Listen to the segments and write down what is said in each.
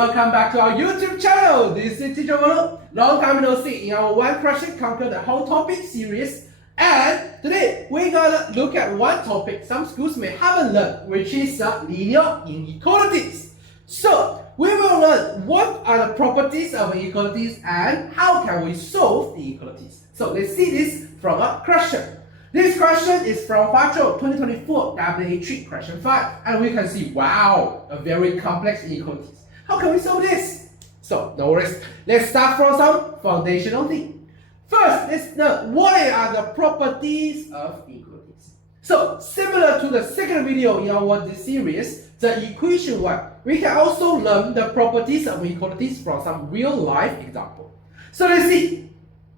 welcome back to our YouTube channel. This is Teacher Manu. Long time no see in our One Question Conquer the Whole Topic series. And today we're gonna look at one topic some schools may haven't learned, which is linear inequalities. So we will learn what are the properties of inequalities and how can we solve the inequalities. So let's see this from a question. This question is from Factual 2024 WA3 question 5, and we can see, wow, a very complex inequalities. How can we solve this? So no worries. Let's start from some foundational thing. First, let's know what are the properties of inequalities. So similar to the second video in our this series, the equation one, we can also learn the properties of inequalities from some real life example. So let's see.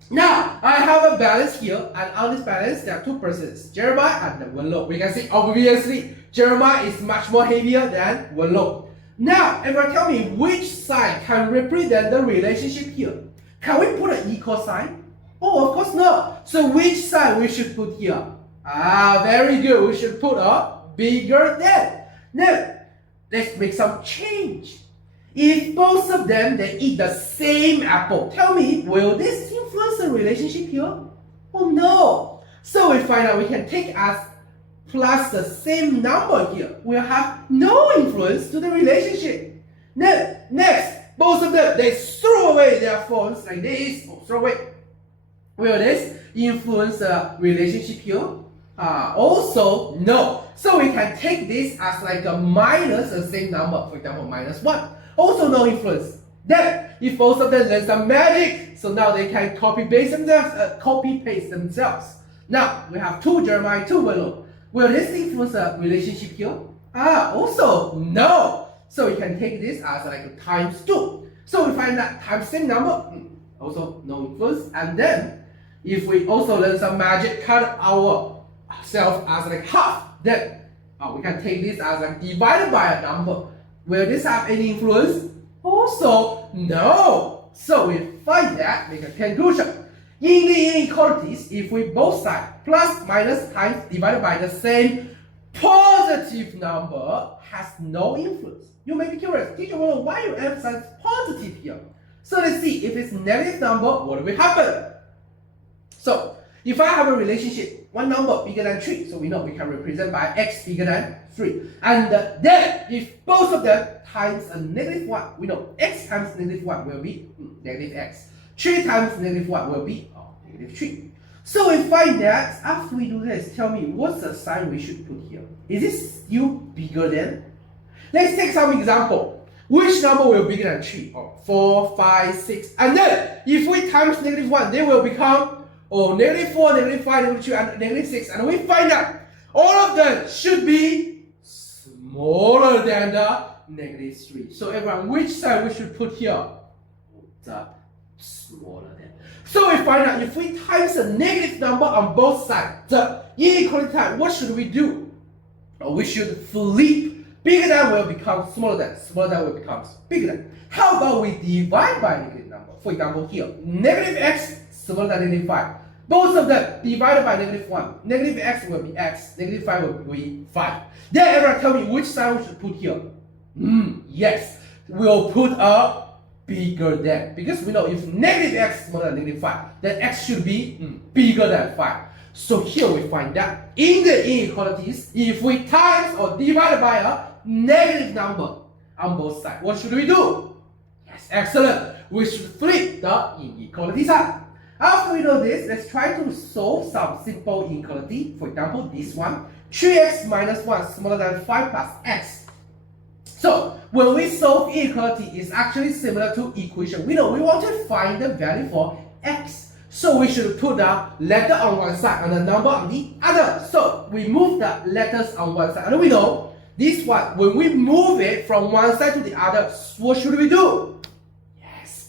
Now, I have a balance here, and on this balance, there are two persons, Jeremiah and Wenlo. We can see, obviously, Jeremiah is much more heavier than Wenlo. Now, if you tell me which side can represent the relationship here, can we put an equal sign? Oh, of course not. So which side we should put here? Very good. We should put a bigger than. Now, let's make some change. If both of them, they eat the same apple, tell me, will this influence the relationship here? Oh no. So we find out we can take as plus the same number here. We'll have no influence to the relationship. Next, both of them, they throw away their phones like this. Throw away. Will this influence the relationship here? Also, no. So we can take this as like a minus the same number. For example, minus 1. Also no influence. Then, if both of them learn some magic, so now they can copy paste themselves. Now, we have 2 Jeremiah, 2 Wenlo. Will this influence the relationship here? Also no. So we can take this as like a times 2. So we find that times same number, also no influence. And then, if we also learn some magic, cut ourselves as like half, then we can take this as like divided by a number. Will this have any influence? Also, no. So we find that, make a conclusion. In the inequalities, if we both sides, plus, minus, times, divided by the same positive number, has no influence. You may be curious, teacher, why you emphasize positive here? So let's see, if it's negative number, what will happen? So, if I have a relationship, one number bigger than 3, so we know we can represent by x bigger than 3. And then, if both of them times a negative 1, we know x times negative 1 will be negative x. 3 times negative 1 will be negative 3. So we find that, after we do this, tell me, what's the sign we should put here? Is it still bigger than? Let's take some example. Which number will be bigger than 3? 4, 5, 6. And then, if we times negative 1, they will become negative 4, negative 5, negative 2, and negative 6. And we find out all of them should be smaller than the negative 3. So everyone, which side we should put here? The smaller than. So we find out if we times a negative number on both sides, the inequality type, what should we do? We should flip. Bigger than will become smaller than. Smaller than will become bigger than. How about we divide by negative number? For example, here, negative x smaller than negative 5. Both of them divided by negative 1. Negative x will be x, negative 5 will be 5. Then everyone tell me which sign we should put here. Yes, we'll put a bigger than. Because we know if negative x is smaller than negative 5, then x should be bigger than 5. So here we find that in the inequalities, if we times or divide by a negative number on both sides, what should we do? Yes, excellent. We should flip the inequality side. After we know this, let's try to solve some simple inequality. For example, this one, 3x minus 1 smaller than 5 plus x. So, when we solve inequality, it's actually similar to equation. We know we want to find the value for x. So we should put the letter on one side and the number on the other. So, we move the letters on one side. And we know, this one, when we move it from one side to the other, what should we do?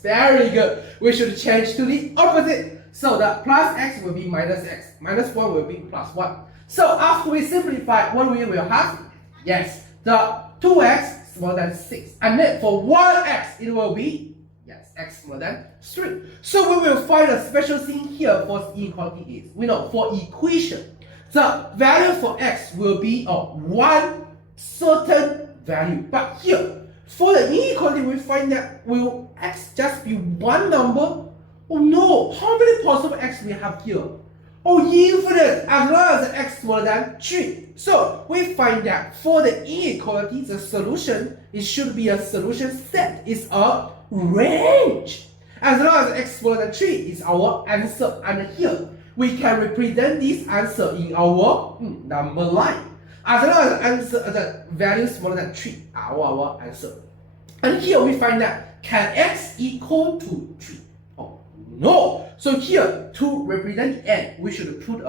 Very good. We should change to the opposite. So the plus x will be minus x. Minus 1 will be plus 1. So after we simplify, what we will have? Yes, the 2x smaller than 6. And then for 1x, it will be, yes, x smaller than 3. So we will find a special thing here for inequality is, we know for equation, the value for x will be one certain value. But here, For the inequality, we find that will x just be one number? Oh no, how many possible x we have here? Oh, infinite, as long as x smaller than 3. So we find that for the inequality, the solution, it should be a solution set, it's a range. As long as x smaller than 3 is our answer, and here we can represent this answer in our number line. As long as the value smaller than 3 are our answer. And here we find that can x equal to 3? Oh no. So here to represent the n, we should put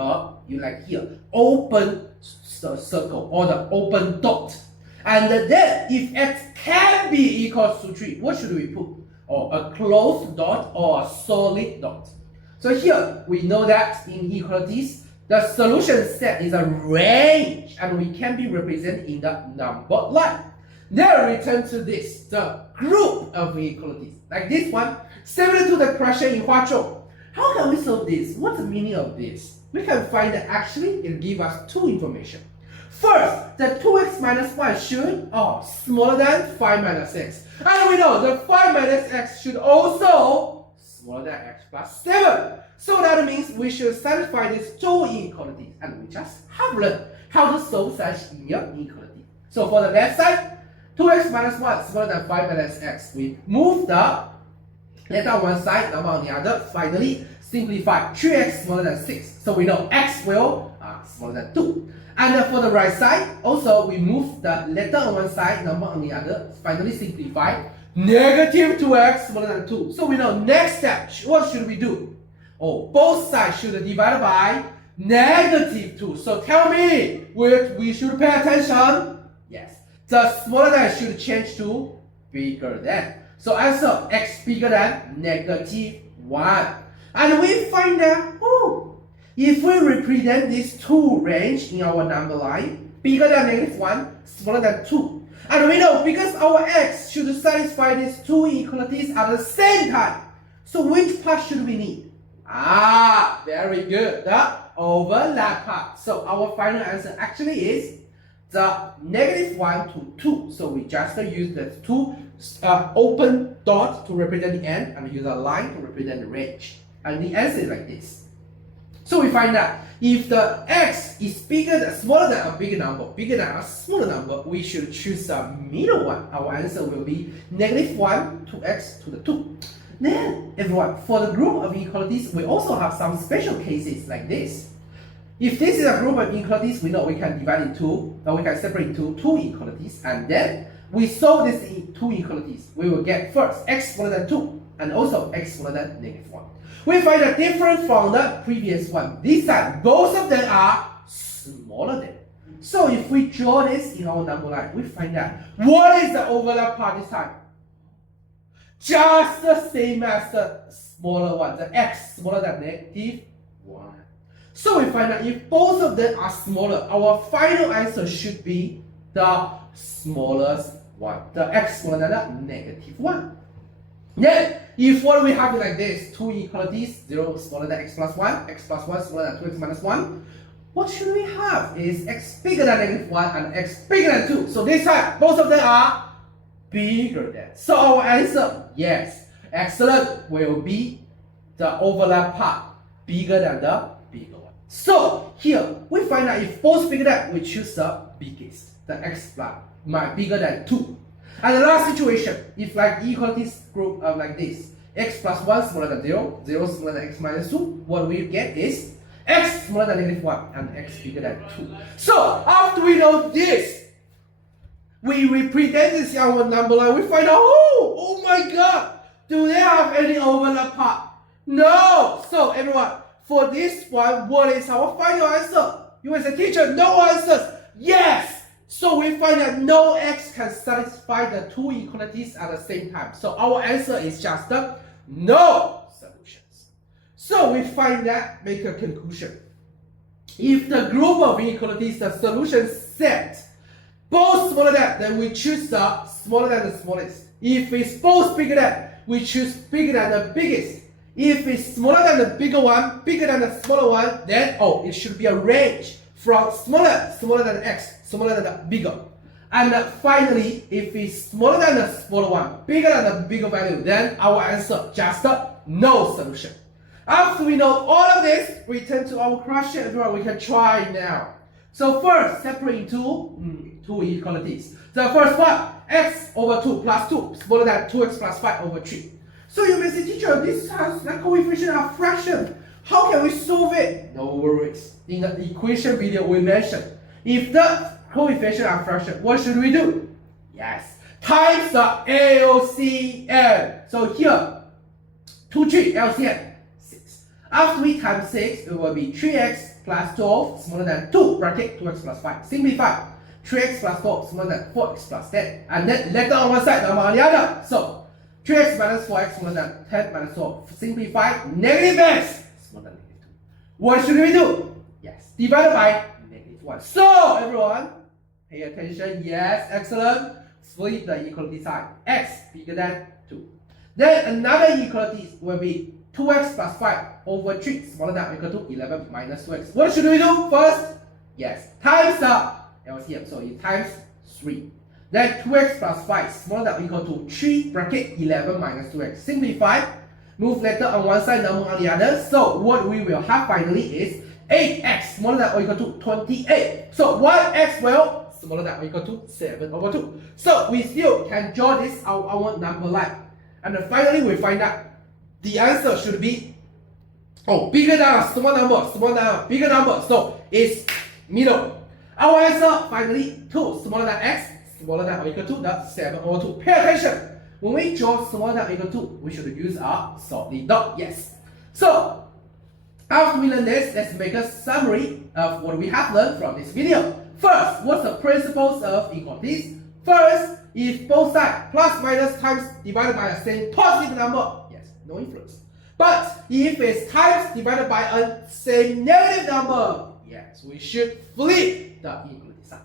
here open circle or the open dot. And then if x can be equals to 3, what should we put? Or a closed dot or a solid dot. So here we know that in inequalities, the solution set is a range and we can be represented in the number line. Then return to this, the group of inequalities. Like this one, similar to the question in Huazhou. How can we solve this? What's the meaning of this? We can find that actually it gives us two information. First, the 2x minus 1 should smaller than 5 minus x. And we know the 5 minus x should also smaller than x plus 7. So that means we should satisfy these two inequalities. And we just have learned how to solve such inequality. So for the left side, 2x minus 1 smaller than 5 minus x. We move the letter on one side, number on the other. Finally, simplify 3x smaller than 6. So we know x will smaller than 2. And for the right side, also we move the letter on one side, number on the other. Finally, simplify negative 2x smaller than 2. So we know next step, what should we do? Oh, both sides should divide by negative 2. So tell me, we should pay attention. Yes, the smaller than should change to bigger than. So answer x bigger than negative 1. And we find that, if we represent these two range in our number line, bigger than negative 1, smaller than 2. And we know because our x should satisfy these two inequalities at the same time. So which part should we need? Very good. The overlap part. So our final answer actually is the negative 1 to 2. So we just use the two open dot to represent the end and use a line to represent the range. And the answer is like this. So we find that if the x is smaller than a bigger number, bigger than a smaller number, we should choose the middle one. Our answer will be negative 1 to x to the 2. Then, everyone, for the group of inequalities, we also have some special cases like this. If this is a group of inequalities, we know we can divide into, we can separate into two inequalities, and then we solve these two inequalities. We will get first x smaller than 2, and also x smaller than negative 1. We find a difference from the previous one. This time, both of them are smaller than. So if we draw this in our number line, we find out what is the overlap part this time? Just the same as the smaller one, the x smaller than negative 1. So we find out if both of them are smaller, our final answer should be the smallest one, the x smaller than the negative 1. Then, if what we have is like this, two inequalities, 0 smaller than x plus 1, x plus 1 smaller than 2x minus 1, what should we have is x bigger than negative 1 and x bigger than 2. So this time, both of them are bigger than. So our answer, yes, excellent, will be the overlap part bigger than the bigger one. So here, we find out if both bigger than, we choose the biggest, the x plus bigger than 2. And the last situation, if like inequalities group like this, x plus 1 smaller than 0, 0 smaller than x minus 2, what we get is x smaller than negative 1 and x bigger than 2. So after we know this, we represent this in our number line, we find out, oh my god, do they have any overlap part? No! So everyone, for this one, what is our final answer? You as a teacher, no answers. Yes! So we find that no x can satisfy the two inequalities at the same time. So our answer is just the no solutions. So we find that, make a conclusion. If the group of inequalities, the solution set, both smaller than, then we choose the smaller than the smallest. If it's both bigger than, we choose bigger than the biggest. If it's smaller than the bigger one, bigger than the smaller one, then it should be a range from smaller than x, smaller than the bigger. And finally, if it's smaller than the smaller one, bigger than the bigger value, then our answer just no solution. After we know all of this, we turn to our question. Everyone, we can try now. So first, separate into two inequalities. The first one, x over 2 plus 2 smaller than 2x plus 5 over 3. So you may say, teacher, this has the coefficient of fraction. How can we solve it? No worries. In the equation video we mentioned, if the coefficient of fraction, what should we do? Yes, times the LCM. So here, 2, 3, LCM, 6. After we times 6, it will be 3x plus 12 smaller than 2, bracket 2x plus 5. Simplify. 3x plus 4 smaller than 4x plus 10. And then letter on one side, number on the other. So 3x minus 4x smaller than 10 minus 12. Simplify. Negative x smaller than negative 2. What should we do? Yes, divided by negative 1. So everyone, pay attention. Yes, excellent. Split the equality sign. X bigger than 2. Then another inequality will be 2x plus 5 over 3 smaller than or equal to 11 minus 2x. What should we do first? Yes, times the LCM, so it times 3. Then 2x plus 5 smaller than or equal to 3 bracket 11 minus 2x. Simplify. Move letter on one side, number on the other. So what we will have finally is 8x smaller than or equal to 28. So 1x will smaller than or equal to 7 over 2. So we still can draw this our number line. And then finally we find out the answer should be bigger than a small number, smaller than a bigger number. So it's middle. Our answer finally 2 smaller than x, smaller than or equal to the 7 over 2. Pay attention. When we draw smaller than or equal to, we should use a solid dot. Yes. So after we learn this, let's make a summary of what we have learned from this video. First, what's the principles of inequalities? First, if both sides plus minus times divided by the same positive number, yes, no influence. But if it's times divided by a same negative number, yes, we should flip the inequality sign.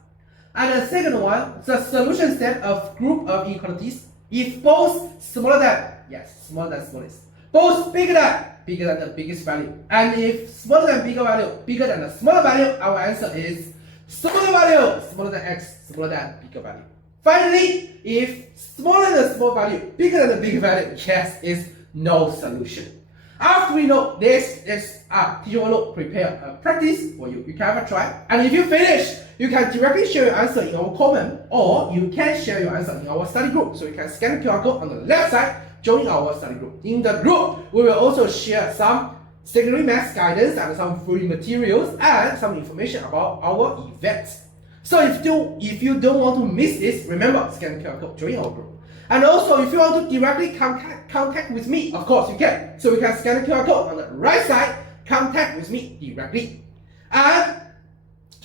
And the second one, the solution set of group of inequalities, if both smaller than, yes, smaller than smallest, both bigger than the biggest value, and if smaller than bigger value, bigger than the smaller value, our answer is smaller value, smaller than x, smaller than bigger value. Finally, if smaller than the small value, bigger than the big value, yes, is no solution. After we know this, teacher will prepare a practice for you. You can have a try. And if you finish, you can directly share your answer in our comment, or you can share your answer in our study group. So you can scan the QR code on the left side, join our study group. In the group, we will also share some secondary maths guidance and some free materials and some information about our events. So if you don't want to miss this, remember, scan the QR code, join our group. And also, if you want to directly contact with me, of course you can. So you can scan the QR code on the right side, contact with me directly. And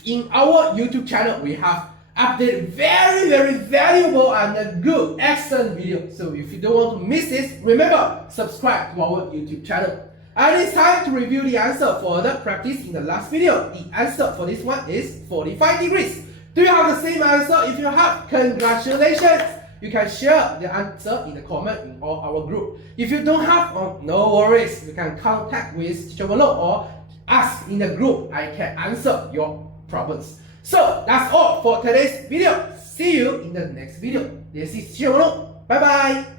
in our YouTube channel, we have updated very, very valuable and good, excellent videos. So if you don't want to miss this, remember, subscribe to our YouTube channel. And it's time to review the answer for the practice in the last video. The answer for this one is 45 degrees. Do you have the same answer? If you have, congratulations! You can share the answer in the comment in our group. If you don't have, no worries. You can contact with Teacher Melo or ask in the group. I can answer your problems. So that's all for today's video. See you in the next video. This is Teacher Melo. Bye bye.